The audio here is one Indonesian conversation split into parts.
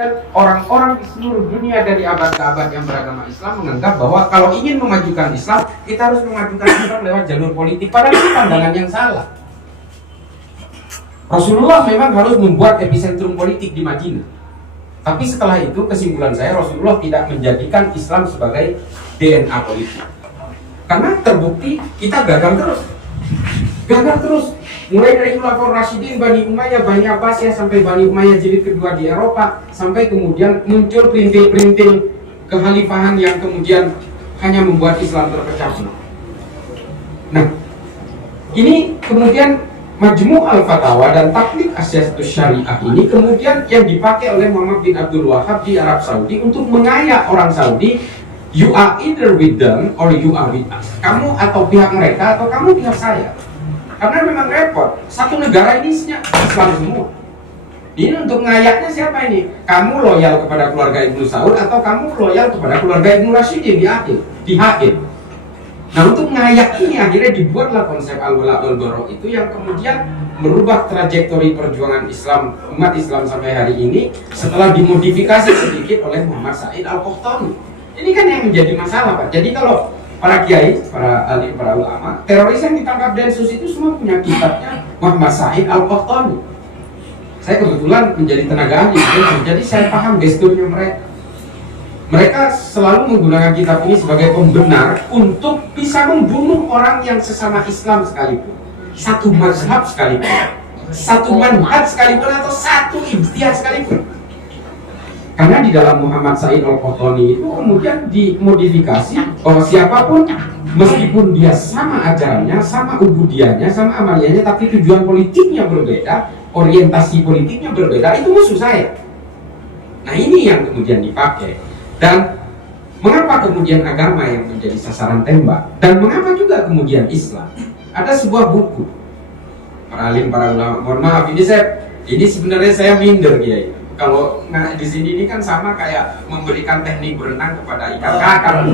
Dan orang-orang di seluruh dunia dari abad ke abad yang beragama Islam menganggap bahwa kalau ingin memajukan Islam, kita harus memajukan Islam lewat jalur politik. Padahal itu pandangan yang salah. Rasulullah memang harus membuat epicentrum politik di Madinah. Tapi setelah itu kesimpulan saya, Rasulullah tidak menjadikan Islam sebagai DNA politik. Karena terbukti kita gagal terus. Gagal terus. Mulai dari Khulafaur Rasyidin, Bani Umayyah, Bani Abbasiyah, sampai Bani Umayyah jilid kedua di Eropa, sampai kemudian muncul perintil-perintil kekhalifahan yang kemudian hanya membuat Islam terpecah belah. Nah, ini kemudian Majmu' al-Fatawa dan Takhliq Asyatus Syariah ini kemudian yang dipakai oleh Muhammad bin Abdul Wahhab di Arab Saudi untuk mengayak orang Saudi, you are either with them or you are with us. Kamu atau pihak mereka atau kamu pihak saya. Karena memang repot, satu negara ini isinya Islam semua. Ini untuk ngayaknya siapa ini? Kamu loyal kepada keluarga Ibnu Saud atau kamu loyal kepada keluarga Ibnu Rasyidin di hakim. Nah, untuk ngayak ini akhirnya dibuatlah konsep al-wala wal-bara itu yang kemudian merubah trajektori perjuangan Islam, umat Islam sampai hari ini setelah dimodifikasi sedikit oleh Muhammad Said Al-Qahtani. Ini kan yang menjadi masalah, Pak. Jadi kalau para kiai, para alim, para ulama, teroris yang ditangkap Densus itu semua punya kitabnya Muhammad Said Al-Qahtani. Saya kebetulan menjadi tenaga ahli, jadi saya paham gesturnya mereka. Mereka selalu menggunakan kitab ini sebagai pembenar untuk bisa membunuh orang yang sesama Islam sekalipun, satu mazhab sekalipun, satu manhaj sekalipun, atau satu ijtihad sekalipun. Karena di dalam Muhammad Said Al-Qahtani itu kemudian dimodifikasi bahwa siapapun meskipun dia sama ajarannya, sama ubudiyahnya, sama amaliyahnya, tapi tujuan politiknya berbeda, orientasi politiknya berbeda, itu musuh saya. Nah, ini yang kemudian dipakai. Dan mengapa kemudian agama yang menjadi sasaran tembak? Dan mengapa juga kemudian Islam? Ada sebuah buku, para alim, para ulama, mohon maaf ini sebenarnya saya minder Kiai. Kalau di sini ini kan sama kayak memberikan teknik berenang kepada ikan kakap.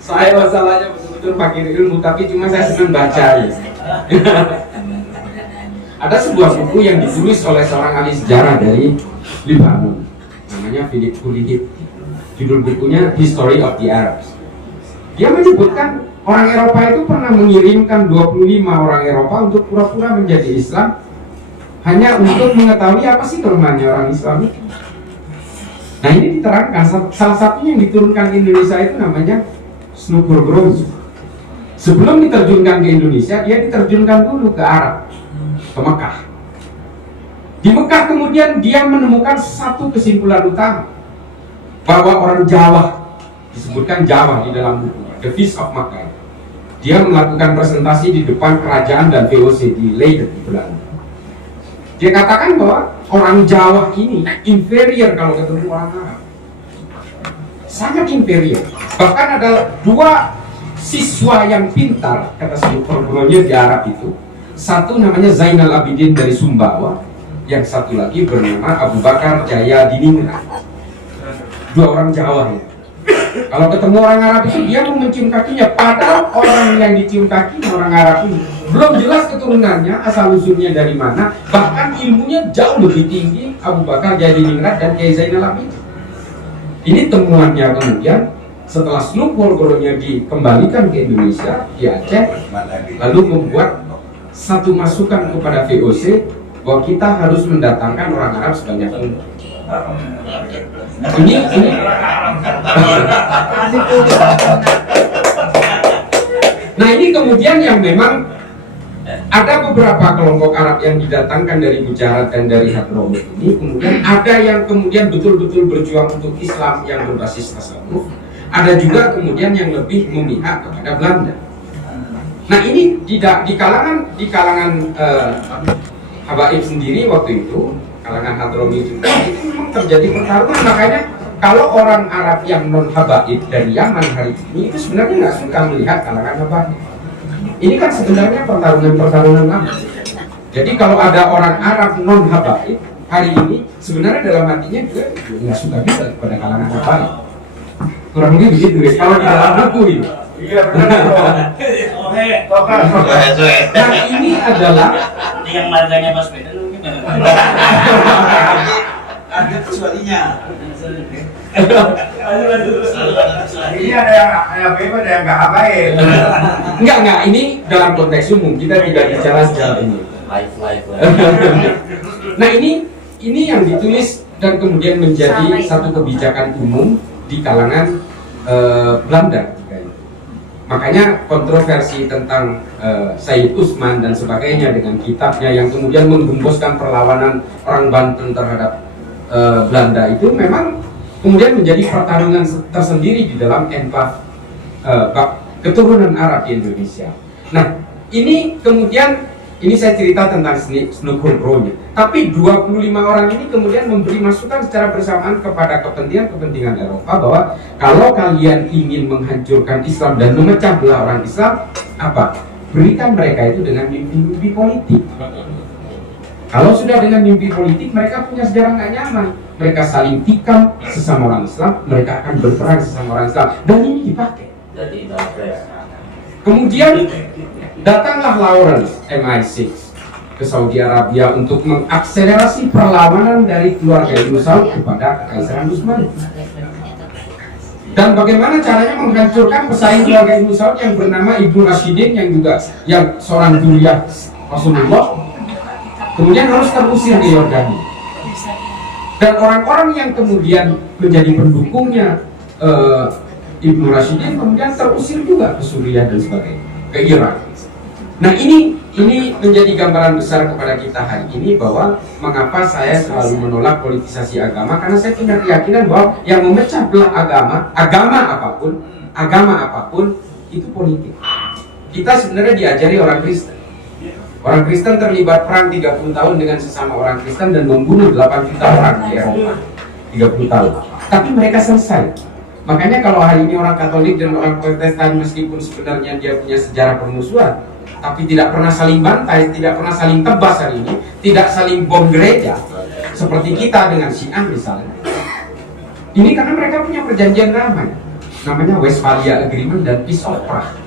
Saya masalahnya betul-betul fakir ilmu, tapi cuma saya senang baca. Ada sebuah buku yang ditulis oleh seorang ahli sejarah dari Lebanon, namanya Philip Kulihit. Judul bukunya History of the Arabs. Dia menyebutkan orang Eropa itu pernah mengirimkan 25 orang Eropa untuk pura-pura menjadi Islam, hanya untuk mengetahui apa sih kelemahannya orang Islam itu. Nah, ini diterangkan, salah satunya yang diturunkan ke Indonesia itu namanya Snooker Groves. Sebelum diterjunkan ke Indonesia, dia diterjunkan dulu ke Arab, ke Mekah. Di Mekah kemudian dia menemukan satu kesimpulan utama, bahwa orang Jawa, disebutkan Jawa di dalam buku The Feast of Makkah, dia melakukan presentasi di depan kerajaan dan VOC di Leiden di Belanda. Dia katakan bahwa orang Jawa ini inferior kalau ketemu orang Arab, sangat inferior. Bahkan ada dua siswa yang pintar, kata perguruannya di Arab itu, satu namanya Zainal Abidin dari Sumbawa, yang satu lagi bernama Abu Bakar Jaya Diningrat. Dua orang Jawa ya. Kalau ketemu orang Arab itu dia mau mencium kakinya, padahal orang yang dicium kaki orang Arab ini belum jelas keturunannya, asal usulnya dari mana, bahkan ilmunya jauh lebih tinggi Abu Bakar Jaya Diningrat dan Kiai Zainal Abidin. Ini temuannya kemudian setelah seluruh World-nya dikembalikan ke Indonesia, di Aceh, lalu membuat satu masukan kepada VOC bahwa kita harus mendatangkan orang Arab sebanyak mungkin. Ini nah, ini kemudian yang memang ada beberapa kelompok Arab yang didatangkan dari Gujarat dan dari Hadramut ini, kemudian ada yang kemudian betul-betul berjuang untuk Islam yang berbasis tasawuf, ada juga kemudian yang lebih memihak kepada Belanda. Nah, ini di kalangan Habaib sendiri waktu itu, kalangan Hadramut juga, itu memang terjadi pertarungan. Makanya kalau orang Arab yang non Habaib dari Yaman hari ini itu sebenarnya nggak suka melihat kalangan Habaib. Ini kan sebenarnya pertarungan lama. Jadi kalau ada orang Arab non Habaib hari ini, sebenarnya dalam hatinya juga nggak suka juga kepada kalangan Habaib. Kurang lebih begitu deh. Kalau di dalam buku ini. Nah, ini adalah yang marganya Mas Beda mungkin. ada kecualinya. Ini ada yang bebas, ada yang nggak abaik. Enggak, ini dalam konteks umum, kita tidak bicara secara ini. Live. Nah ini yang ditulis dan kemudian menjadi satu kebijakan umum di kalangan Belanda. Makanya kontroversi tentang Said Usman dan sebagainya dengan kitabnya yang kemudian menggemboskan perlawanan orang Banten terhadap Belanda itu memang kemudian menjadi pertarungan tersendiri di dalam enkla keturunan Arab di Indonesia. Nah ini kemudian ini saya cerita tentang Snooker-nya. Tapi 25 orang ini kemudian memberi masukan secara bersamaan kepada kepentingan Eropa bahwa kalau kalian ingin menghancurkan Islam dan memecah belah orang Islam, apa? Berikan mereka itu dengan mimpi-mimpi politik. Kalau sudah dengan mimpi politik, mereka punya sejarah nggak nyaman. Mereka saling tikam sesama orang Islam, mereka akan berperang sesama orang Islam. Dan ini dipakai. Kemudian datanglah Lawrence MI6 ke Saudi Arabia untuk mengakselerasi perlawanan dari keluarga Ibnu Saud kepada Kekaisaran Utsmani. Dan bagaimana caranya menghancurkan pesaing keluarga Ibnu Saud yang bernama Ibnu Rashidin yang seorang duliyah Rasulullah, kemudian harus terusir di Yordania. Dan orang-orang yang kemudian menjadi pendukungnya Ibnu Rashidin kemudian terusir juga ke Suriah dan sebagainya, ke Irak. Nah ini menjadi gambaran besar kepada kita hari ini bahwa mengapa saya selalu menolak politisasi agama, karena saya punya keyakinan bahwa yang memecah belah agama apapun itu politik. Kita sebenarnya diajari orang Kristen. Orang Kristen terlibat perang 30 tahun dengan sesama orang Kristen dan membunuh 8 juta orang di Eropa 30 tahun. Tapi mereka selesai. Makanya kalau hari ini orang Katolik dan orang Protestan meskipun sebenarnya dia punya sejarah permusuhan, tapi tidak pernah saling bantai, tidak pernah saling tebas hari ini, tidak saling bom gereja seperti kita dengan Syiah misalnya. Ini karena mereka punya perjanjian namanya Westphalia Agreement dan Peace of Prague,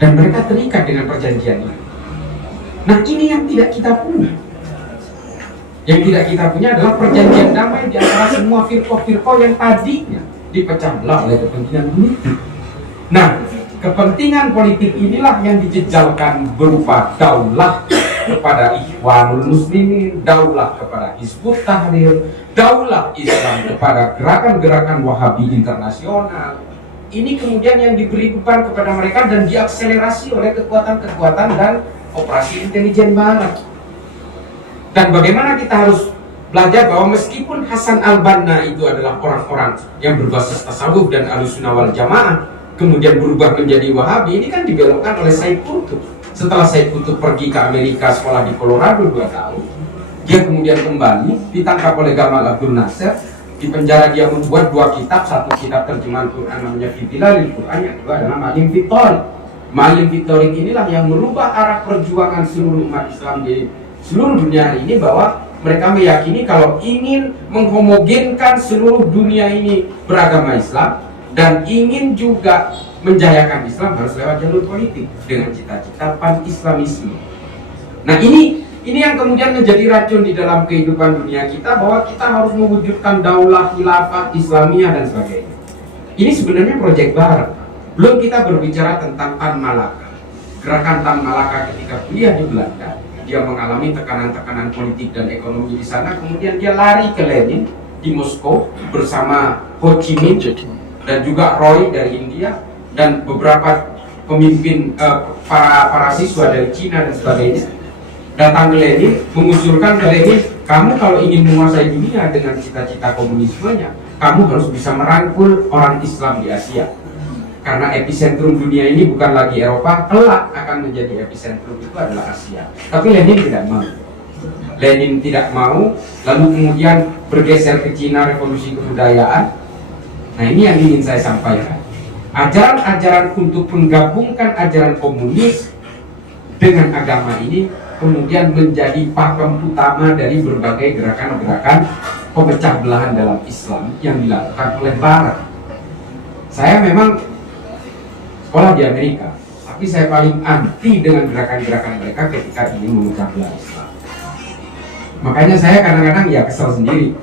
dan mereka terikat dengan perjanjian ini. Nah ini yang tidak kita punya. Yang tidak kita punya adalah perjanjian damai di antara semua firqah-firqah yang tadinya dipecah belah oleh kepentingan politik. Nah, kepentingan politik inilah yang dijejalkan berupa daulah kepada Ikhwanul Muslimin, daulah kepada Hizbut Tahrir, daulah Islam kepada gerakan-gerakan Wahabi internasional. Ini kemudian yang diberi beban kepada mereka dan diakselerasi oleh kekuatan-kekuatan dan operasi intelijen barat. Dan bagaimana kita harus belajar bahwa meskipun Hasan al-Banna itu adalah orang-orang yang berbasis tasawuf dan Ahlussunnah wal Jamaah, kemudian berubah menjadi Wahabi, ini kan dibelokkan oleh Said Qutb. Setelah Said Qutb pergi ke Amerika sekolah di Colorado 2 tahun, dia kemudian kembali, ditangkap oleh Gamal Abdul Nasser, di penjara dia membuat 2 kitab, satu kitab terjemahan Quran namanya Fitilalil Quran, yang kedua adalah Ma'alim Fitorik. Ma'alim Fitorik inilah yang merubah arah perjuangan seluruh umat Islam di seluruh dunia hari ini, bahwa mereka meyakini kalau ingin menghomogenkan seluruh dunia ini beragama Islam dan ingin juga menjayakan Islam harus lewat jalur politik dengan cita-cita pan-Islamisme. Nah ini yang kemudian menjadi racun di dalam kehidupan dunia kita, bahwa kita harus mewujudkan daulah khilafah Islamiyah dan sebagainya. Ini sebenarnya proyek barat. Belum kita berbicara tentang Tan Malaka. Gerakan Tan Malaka ketika kuliah di Belanda, dia mengalami tekanan-tekanan politik dan ekonomi di sana, kemudian dia lari ke Lenin di Moskow bersama Ho Chi Minh dan juga Roy dari India dan beberapa pemimpin para siswa dari Cina dan sebagainya, datang ke Lenin, mengusulkan ke Lenin, kamu kalau ingin menguasai dunia dengan cita-cita komunismenya, kamu harus bisa merangkul orang Islam di Asia. Karena epicentrum dunia ini bukan lagi Eropa, kelak akan menjadi epicentrum itu adalah Asia. Tapi Lenin tidak mau. Lenin tidak mau, lalu kemudian bergeser ke Cina, revolusi kebudayaan. Nah ini yang ingin saya sampaikan. Ajaran-ajaran untuk menggabungkan ajaran komunis dengan agama ini kemudian menjadi pakem utama dari berbagai gerakan-gerakan pemecah belahan dalam Islam yang dilakukan oleh Barat. Saya memang sekolah di Amerika, tapi saya paling anti dengan gerakan-gerakan mereka ketika ingin memecah belah Islam. Makanya saya kadang-kadang ya kesel sendiri.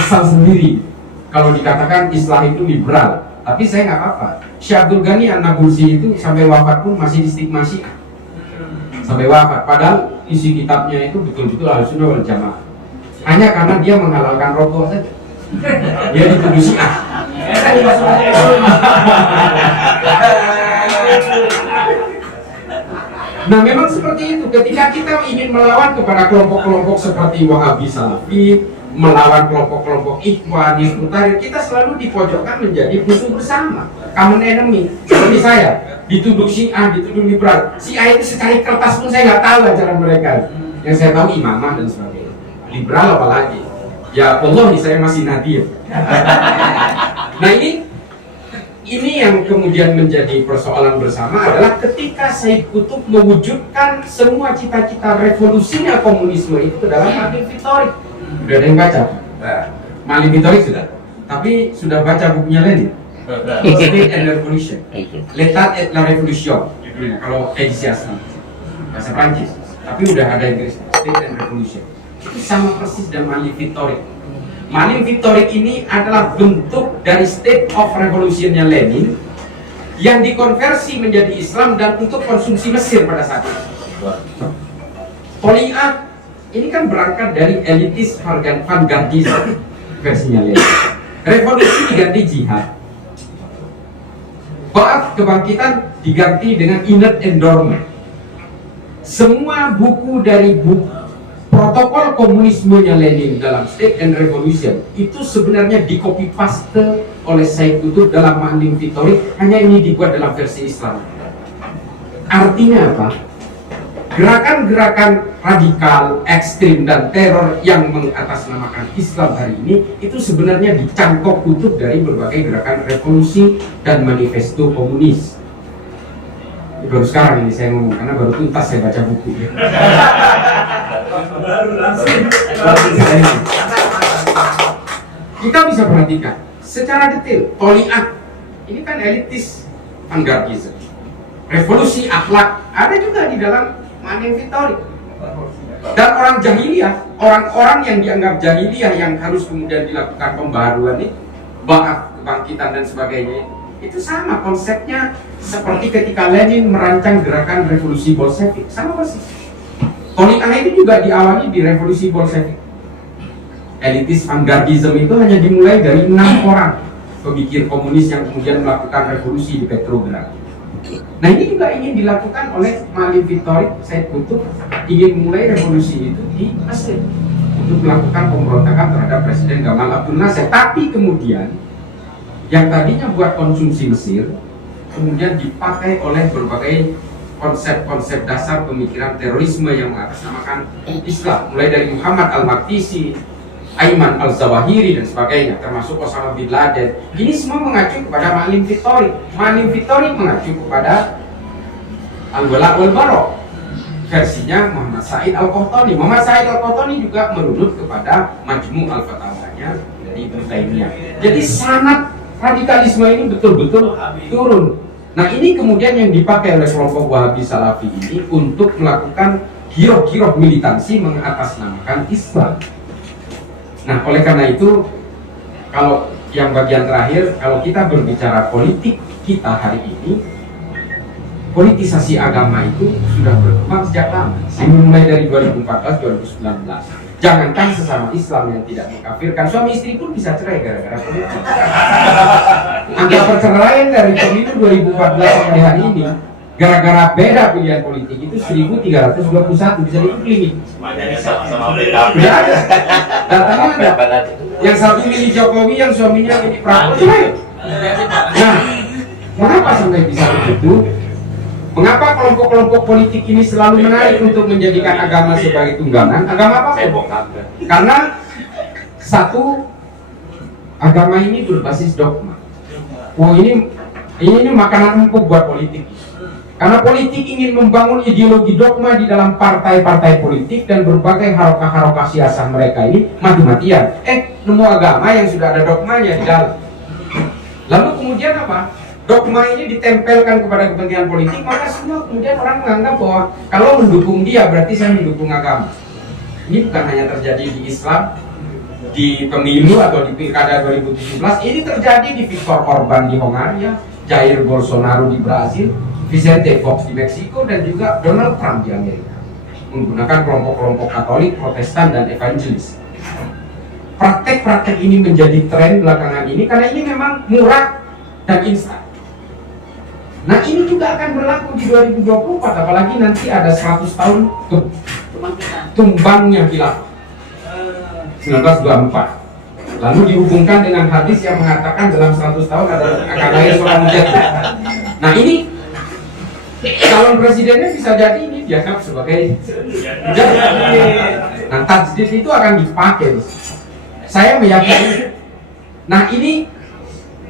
kesal sendiri kalau dikatakan Islam itu liberal. Tapi saya nggak apa-apa. Syekh Abdul Ghani An-Nabulsi itu sampai wafat pun masih di stigma Syiah. Sampai wafat. Padahal isi kitabnya itu betul-betul Ahlussunnah wal Jamaah. Hanya karena dia menghalalkan rokok saja, dia dituduh Syiah. Nah memang seperti itu. Ketika kita ingin melawan kepada kelompok-kelompok seperti Wahabi Salafi, melawan kelompok-kelompok Ikhwan, Hizbut Tahrir, kita selalu dipojokkan menjadi musuh bersama, common enemy. Seperti saya, dituduh Syiah, dituduh liberal. Syiah itu secari kertas pun saya nggak tahu ajaran mereka. Yang saya tahu imamah dan sebagainya. Liberal apalagi? Ya Allah, saya masih nadir. Nah ini yang kemudian menjadi persoalan bersama adalah ketika Said Qutb mewujudkan semua cita-cita revolusinya komunisme itu ke dalam Malin Vittorik. Sudah ada yang baca? Malin Vittorik sudah. Tapi sudah baca bukunya Lenin? State and Revolution. L'état et la Révolution. Kalau edisi asli bahasa Prancis. Tapi udah ada Inggris. State and Revolution. Itu sama persis dengan Malin Vittorik. Malin Vittorik ini adalah bentuk dari State of Revolution-nya Lenin yang dikonversi menjadi Islam dan untuk konsumsi Mesir pada saat itu. Toliat ini kan berangkat dari elitis vanguardisme versinya Lenin. Revolusi diganti jihad. Ba'ath kebangkitan diganti dengan inert endowment. Semua buku dari protokol komunismenya Lenin dalam State and Revolution itu sebenarnya di copy paste oleh Said Qutb dalam Malin Vittorik, hanya ini dibuat dalam versi Islam. Artinya apa? Gerakan-gerakan radikal, ekstrim dan teror yang mengatasnamakan Islam hari ini itu sebenarnya dicangkok Qutb dari berbagai gerakan revolusi dan manifesto komunis. Baru sekarang ini saya ngomong karena baru tuntas saya baca buku. Kita bisa perhatikan secara detail. Toliat ini kan elitis vanguardisme. Revolusi akhlak ada juga di dalam Malin Vittorik. Dan orang jahiliyah, orang-orang yang dianggap jahiliyah yang harus kemudian dilakukan pembaharuan ini, Ba'ath kebangkitan dan sebagainya, itu sama konsepnya seperti ketika Lenin merancang gerakan revolusi Bolshevik, sama persis. Toliat itu juga diawali di revolusi Bolshevik. Elitis vanguardisme itu hanya dimulai dari 6 orang pemikir komunis yang kemudian melakukan revolusi di Petrograd. Nah ini juga ingin dilakukan oleh Malin Vittorik. Said Qutb ingin mulai revolusi itu di Mesir untuk melakukan pemberontakan terhadap Presiden Gamal Abdul Nasser. Tapi kemudian yang tadinya buat konsumsi Mesir kemudian dipakai oleh berbagai konsep-konsep dasar pemikiran terorisme yang mengatasnamakan Islam, mulai dari Muhammad Al-Maqdisi, Ayman Al-Zawahiri dan sebagainya, termasuk Osama bin Laden. Ini semua mengacu kepada Malin Vittorik. Malin Vittorik mengacu kepada Al-Wala wal-Bara, versinya Muhammad Said Al-Qahtani. Muhammad Said Al-Qahtani juga merunut kepada Majmu' Al-Fatawanya dari Ibnu Taimiyah. Jadi sangat radikalisme ini betul-betul turun. Nah ini kemudian yang dipakai oleh kelompok Wahabi Salafi ini untuk melakukan giroh-giroh militansi mengatasnamakan Islam. Nah oleh karena itu, kalau yang bagian terakhir, kalau kita berbicara politik kita hari ini, politisasi agama itu sudah berkembang sejak lama, mulai dari 2014-2019. Jangankan sesama Islam yang tidak mengkafirkan, suami istri pun bisa cerai gara-gara politik. Angka perceraian dari pemilu 2014 sampai hari ini gara-gara beda pilihan politik itu 1321, bisa diulik. Tidak ada. Datanya ada. Yang satu milih Jokowi, yang suaminya milih Prabowo. Nah, mengapa sampai bisa begitu? Mengapa kelompok-kelompok politik ini selalu menarik untuk menjadikan agama sebagai tunggangan? Agama apa? Karena satu, agama ini berbasis dogma. Oh ini makanan empuk buat politik. Karena politik ingin membangun ideologi dogma di dalam partai-partai politik dan berbagai harokah-harokah siasah mereka ini mati-matian. Nemu agama yang sudah ada dogmanya di dalam. Lalu kemudian apa? Dogma ini ditempelkan kepada kepentingan politik, maka semua kemudian orang menganggap bahwa kalau mendukung dia berarti saya mendukung agama. Ini bukan hanya terjadi di Islam, di pemilu atau di pilkada 2017 ini terjadi di Viktor Orban di Hongaria, Jair Bolsonaro di Brasil, Vicente Fox di Meksiko, dan juga Donald Trump di Amerika, menggunakan kelompok-kelompok Katolik, Protestan, dan Evangelis. Praktek-praktek ini menjadi tren belakangan ini karena ini memang murah dan instan. Nah ini juga akan berlaku di 2024, apalagi nanti ada 100 tahun tumbangnya khilafah 1924. Lalu dihubungkan dengan hadis yang mengatakan dalam 100 tahun akan lahir seorang mujahid. Nah ini calon presidennya bisa jadi ini dianggap sebagai mujahid. Nah tajdid itu akan dipakai. Saya meyakini. Nah ini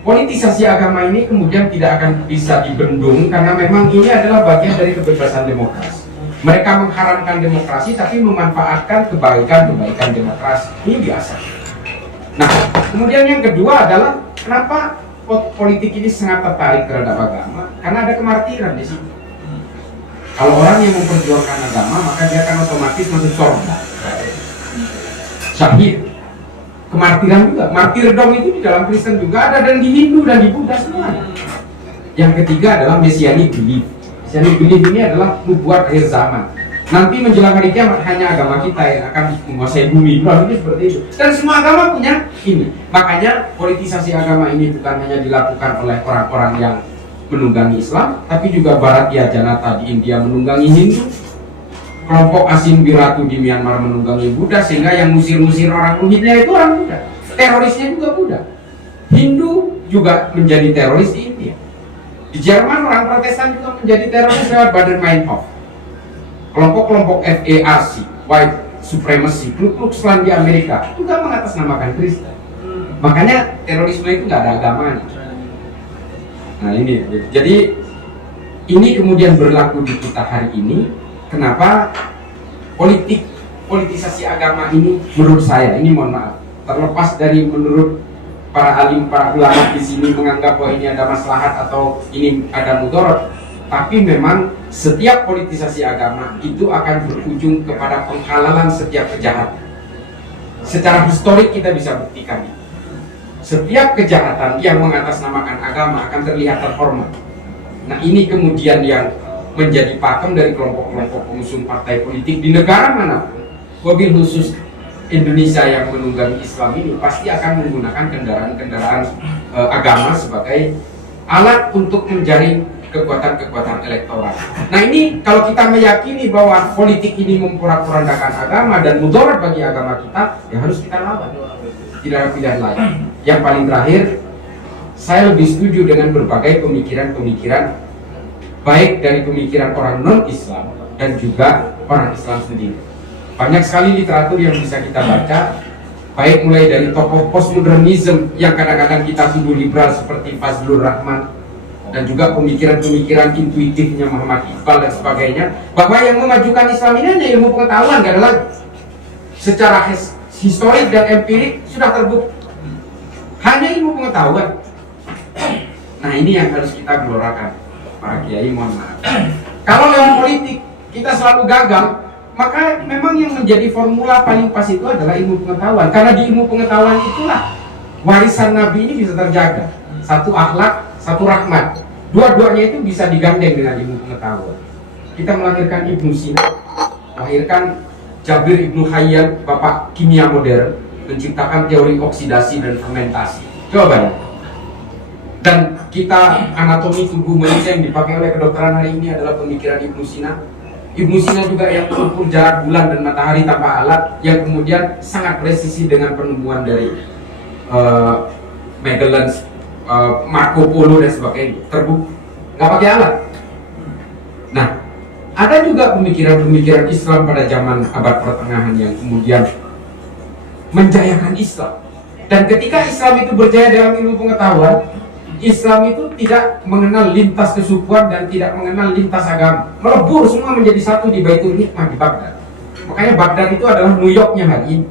politisasi agama ini kemudian tidak akan bisa dibendung karena memang ini adalah bagian dari kebebasan demokrasi. Mereka mengharamkan demokrasi tapi memanfaatkan kebaikan-kebaikan demokrasi. Ini biasa. Nah, kemudian yang kedua adalah kenapa politik ini sangat tertarik terhadap agama? Karena ada kemartiran di sini. Kalau orang yang memperjuangkan agama, maka dia akan otomatis masuk surga. Syahid. Kemartiran juga, martirdom itu di dalam Kristen juga ada, dan di Hindu dan di Buddha semua. Yang ketiga adalah messianic belief. Messianic belief ini adalah nubuat akhir zaman. Nanti menjelang hari kiamat hanya agama kita yang akan menguasai bumi. Ini seperti itu. Dan semua agama punya ini. Makanya politisasi agama ini bukan hanya dilakukan oleh orang-orang yang menunggangi Islam, tapi juga Bharatiya Janata di India menunggangi Hindu. Kelompok Asim Biratu di Myanmar menunggangi Buddha, sehingga yang musir-musir orang Rohingya itu orang Buddha. Terorisnya juga Buddha. Hindu juga menjadi teroris di India. Di Jerman orang Protestan juga menjadi teroris lewat Baader-Meinhof. Kelompok-kelompok FARC, White Supremacy, Ku Klux Klan di Amerika juga mengatasnamakan Kristen. Makanya terorisme itu nggak ada agamanya. Nah ini, jadi ini kemudian berlaku di kita hari ini. Kenapa politisasi agama ini menurut saya, ini mohon maaf, terlepas dari menurut para alim, para ulama di sini menganggap bahwa ini ada maslahat atau ini ada mudarat, tapi memang setiap politisasi agama itu akan berujung kepada penghalalan setiap kejahatan. Secara historik kita bisa buktikan itu. Setiap kejahatan yang mengatasnamakan agama akan terlihat terhormat. Nah ini kemudian yang menjadi pakem dari kelompok-kelompok pengusung partai politik di negara manapun, wabil khusus Indonesia yang menunggangi Islam ini pasti akan menggunakan kendaraan-kendaraan agama sebagai alat untuk menjaring kekuatan-kekuatan elektoral. Nah ini kalau kita meyakini bahwa politik ini memporak-porandakan agama dan mudarat bagi agama kita, ya harus kita lawan. Tidak ada pilihan lain. Yang paling terakhir, saya lebih setuju dengan berbagai pemikiran-pemikiran baik dari pemikiran orang non-Islam dan juga orang Islam sendiri. Banyak sekali literatur yang bisa kita baca, baik mulai dari tokoh postmodernisme yang kadang-kadang kita tuduh liberal seperti Fazlur Rahman, dan juga pemikiran-pemikiran intuitifnya Muhammad Iqbal dan sebagainya, bahwa yang memajukan Islam ini hanya ilmu pengetahuan, gak ada lagi. Secara historik dan empirik sudah terbukti, hanya ilmu pengetahuan. Nah ini yang harus kita gelorakan. Para kiai, mohon maaf. Kalau dalam politik kita selalu gagal, maka memang yang menjadi formula paling pas itu adalah ilmu pengetahuan. Karena di ilmu pengetahuan itulah warisan Nabi ini bisa terjaga. Satu akhlak, satu rahmat. Dua-duanya itu bisa digandeng dengan ilmu pengetahuan. Kita melahirkan Ibnu Sina, melahirkan Jabir Ibnu Hayyan, bapak kimia modern, menciptakan teori oksidasi dan fermentasi. Coba bayangkan. Dan kita anatomi tubuh manusia yang dipakai oleh kedokteran hari ini adalah pemikiran Ibnu Sina. Ibnu Sina juga yang mengukur jarak bulan dan matahari tanpa alat, yang kemudian sangat presisi dengan penemuan dari Magellan, Marco Polo dan sebagainya. Terbukti nggak pakai alat. Nah, ada juga pemikiran-pemikiran Islam pada zaman abad pertengahan yang kemudian menjayakan Islam. Dan ketika Islam itu berjaya dalam ilmu pengetahuan, Islam itu tidak mengenal lintas kesukuan dan tidak mengenal lintas agama. Melebur semua menjadi satu di Baitul Hikmah di Baghdad. Makanya Baghdad itu adalah New Yorknya hari ini.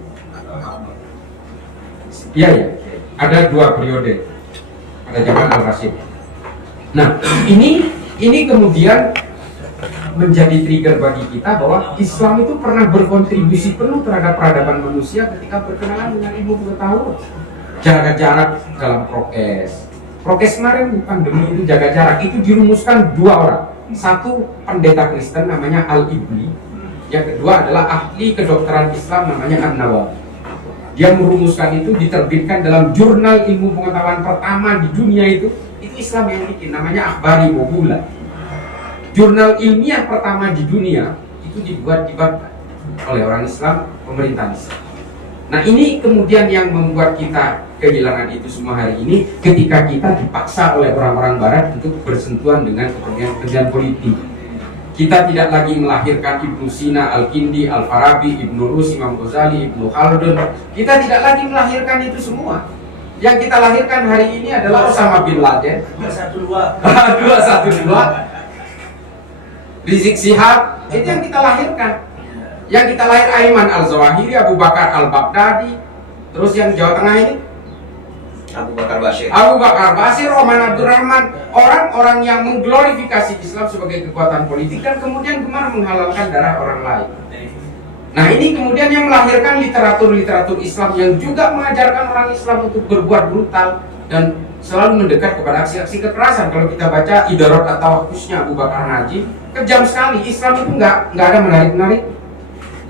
Iya ya, ada dua periode. Ada zaman Al-Rasyid. Nah, ini kemudian menjadi trigger bagi kita bahwa Islam itu pernah berkontribusi penuh terhadap peradaban manusia ketika berkenalan dengan ilmu pengetahuan. Jaga jarak dalam prokes. Prokes kemarin pandemi itu jaga jarak itu dirumuskan dua orang. Satu pendeta Kristen namanya Al-Ibli, yang kedua adalah ahli kedokteran Islam namanya An-Nawawi. Dia merumuskan itu, diterbitkan dalam jurnal ilmu pengetahuan pertama di dunia itu Islam yang bikin, namanya Akhbari Wabula. Jurnal ilmiah pertama di dunia itu dibuat di Baghdad oleh orang Islam, pemerintahan Islam. Nah ini kemudian yang membuat kita kehilangan itu semua hari ini ketika kita dipaksa oleh orang-orang Barat untuk bersentuhan dengan kepentingan politik. Kita tidak lagi melahirkan Ibnu Sina, Al-Kindi, Al-Farabi, Ibnu Rus, Imam Ghazali, Ibnu Khaldun. Kita tidak lagi melahirkan itu semua. Yang kita lahirkan hari ini adalah Osama bin Laden 212 Rizik Syihab, itu yang kita lahirkan. Yang kita lahir Aiman Al-Zawahiri, Abu Bakar Al-Baghdadi. Terus yang Jawa Tengah ini Abu Bakar Basir, Roman Abdurrahman. Orang-orang yang mengglorifikasi Islam sebagai kekuatan politik dan kemudian gemar menghalalkan darah orang lain. Nah ini kemudian yang melahirkan literatur-literatur Islam yang juga mengajarkan orang Islam untuk berbuat brutal dan selalu mendekat kepada aksi-aksi kekerasan. Kalau kita baca Idarat atau Wakusnya Abu Bakar Naji, kejam sekali. Islam itu nggak ada menarik-menarik.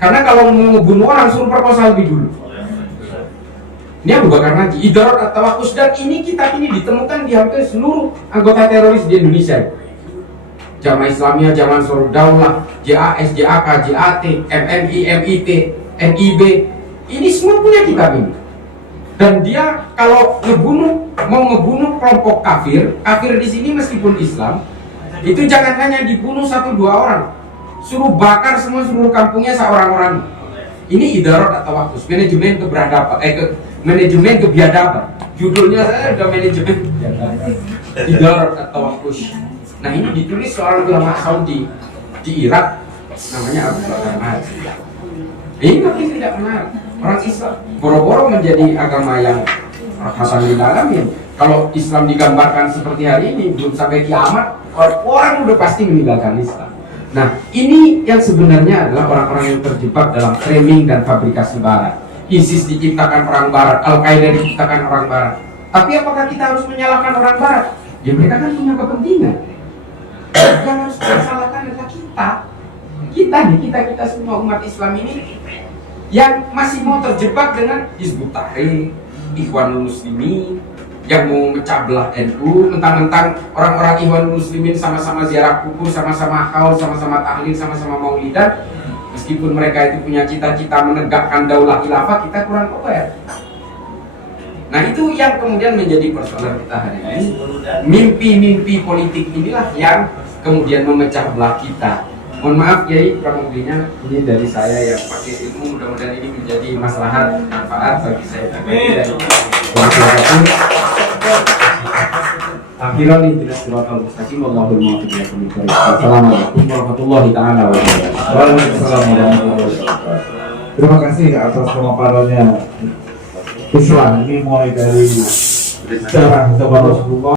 Karena kalau mau membunuh orang suruh perkosa lebih dulu. Ini Abu Bakar Naji, Idarat atau Wakus, dan ini kitab ini ditemukan di hampir seluruh anggota teroris di Indonesia. Jamaah Islamiyah, Jamaah Ansarud Daulah, JAS, JAK, JAT, MMI, MIT, NIB, ini semua punya kitab ini. Dan dia kalau mau ngebunuh kelompok kafir di sini meskipun Islam, itu jangan hanya dibunuh 1-2 orang, suruh bakar semua seluruh kampungnya seorang-orang. Ini Idarat atau Wakus, manajemen manajemen kebiadaban. Judulnya saya udah manajemen Idarat atau Wakus. Nah ini ditulis seorang ulama Saudi di Irak, namanya Abu Bakar Naji. Ini makin tidak menarik. Orang Islam boro-boro menjadi agama yang rahmatan lil alamin. Kalau Islam digambarkan seperti hari ini, belum sampai kiamat, orang udah pasti meninggalkan Islam. Nah ini yang sebenarnya adalah orang-orang yang terjebak dalam framing dan fabrikasi Barat. ISIS diciptakan orang Barat, Al-Qaeda diciptakan orang Barat. Tapi apakah kita harus menyalahkan orang Barat? Ya mereka kan punya kepentingan. Yang harus disalahkan adalah kita semua umat Islam ini yang masih mau terjebak dengan Hizbut Tahrir, Ikhwanul Muslimin, yang mau mecah belah NU, mentang-mentang orang-orang Ikhwanul Muslimin sama-sama ziarah kubur, sama-sama haul, sama-sama tahlil, sama-sama maulidan. Meskipun mereka itu punya cita-cita menegakkan daulah khilafah, kita kurang aware. Nah itu yang kemudian menjadi persoalan kita hari ini. Mimpi-mimpi politik inilah yang kemudian memecah belah kita. Mohon maaf Kiai, kurang lebihnya ini dari saya yang pakai ilmu, mudah-mudahan ini menjadi maslahat manfaat bagi saya. Akhiran ini tidak suratul mustaqim, Allahul muwaffiq. Assalamualaikum warahmatullahi taala wabarakatuh. Waalaikumsalam warahmatullahi wabarakatuh. Terima kasih atas pemaparannya Islam ini mulai dari sejarah zaman Rasulullah.